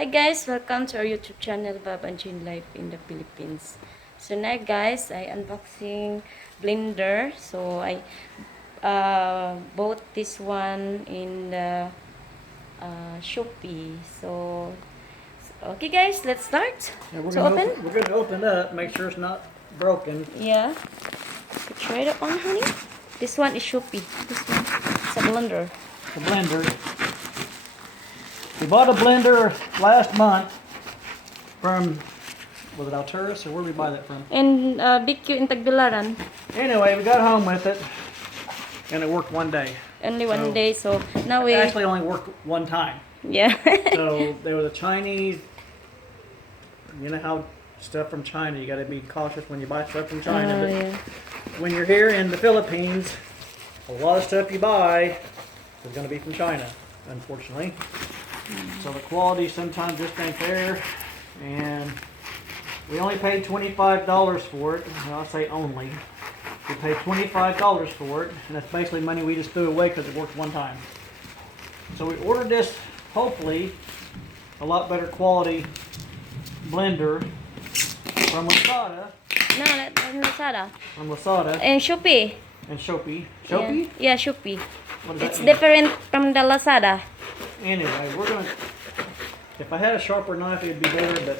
Hi guys, welcome to our YouTube channel, Bob and Jean Life in the Philippines. So now guys, I unboxing blender. So I bought this one in the Shopee. So okay guys, let's start. Yeah, we're So gonna open? we're gonna open it up, make sure it's not broken. Yeah. So try it on, honey. This one is Shopee. This one, it's a blender. The blender. We bought a blender last month from, was it Alturas or where did we buy that from? And BQ in Tagbilaran. Anyway, we got home with it and it worked one day. Only one day, so now we Actually only worked one time. yeah. So there was a Chinese, you know how stuff from China, you gotta be cautious when you buy stuff from China. But Yeah. when you're here in the Philippines, a lot of stuff you buy is gonna be from China, unfortunately. So the quality sometimes just ain't there, and we only paid $25 for it. I'll say only. We paid $25 for it, and that's basically money we just threw away because it worked one time. So we ordered this, hopefully, a lot better quality blender from Lazada. No, not on Lazada. From Lazada And Shopee. and Shopee. Shopee? Yeah, Shopee. What does that It's mean? different from the Lazada. Anyway, we're gonna. If I had a sharper knife, it'd be better. But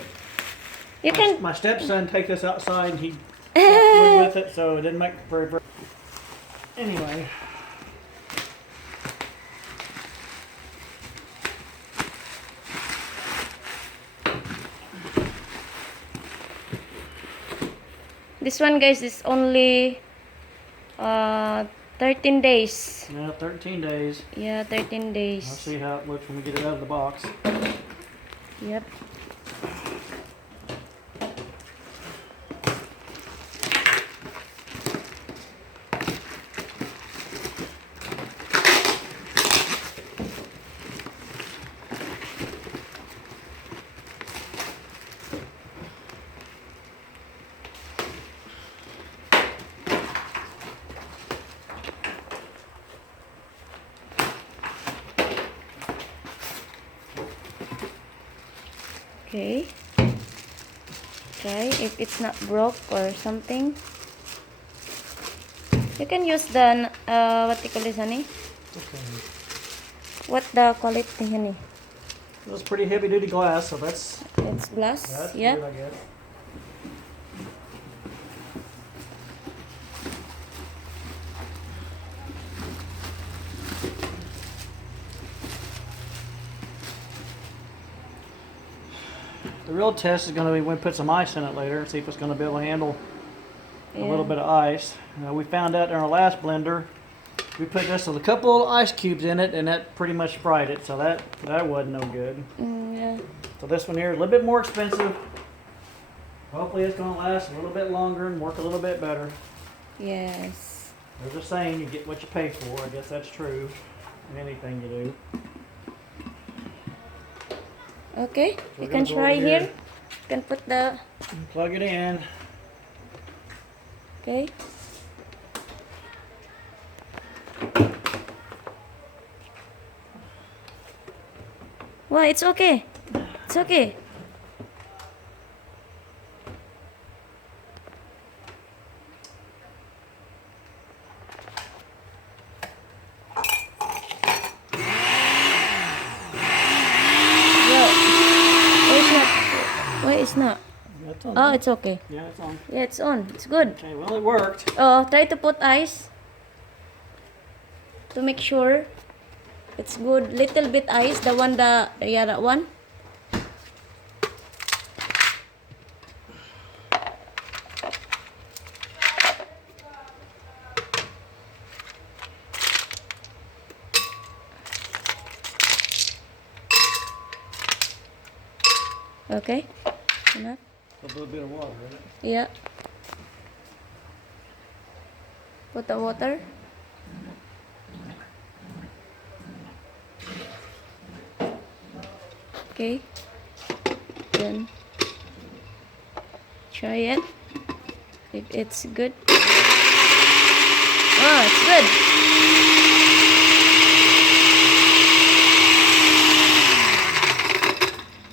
You can. my stepson take this outside, and he chopped wood with it, so it didn't make very. Anyway, This one, guys, is only 13 days. 13 days. Yeah, 13 I'll days. see how it looks when we get it out of the box. Yep. Okay. Try if it's not broke or something. You can use the what you call this, honey? What the quality, honey? It was pretty heavy-duty glass, so that's It's glass. yeah. Yeah. Good, I guess. The real test is going to be when we put some ice in it later, see if it's going to be able to handle a little bit of ice. We found out in our last blender, we put just a couple of ice cubes in it, and that pretty much fried it, so that wasn't no good. Yeah. So this one here is a little bit more expensive. Hopefully it's going to last a little bit longer and work a little bit better. Yes. There's a saying, you get what you pay for. I guess that's true in anything you do. Okay. We're You can gonna go try over here. here. You can put the. Plug it in. Okay. Well, it's okay. It's okay. Why it's not? That's on. Oh, it's okay. Yeah, it's on. Yeah, it's on. It's good. Okay, well it worked. Oh, try to put ice to make sure it's good. Little bit ice, the one yeah, that one. Okay. Enough. A little bit of water in it. Yeah. Put the water. Okay. Then try it. If it's good. Oh, it's good.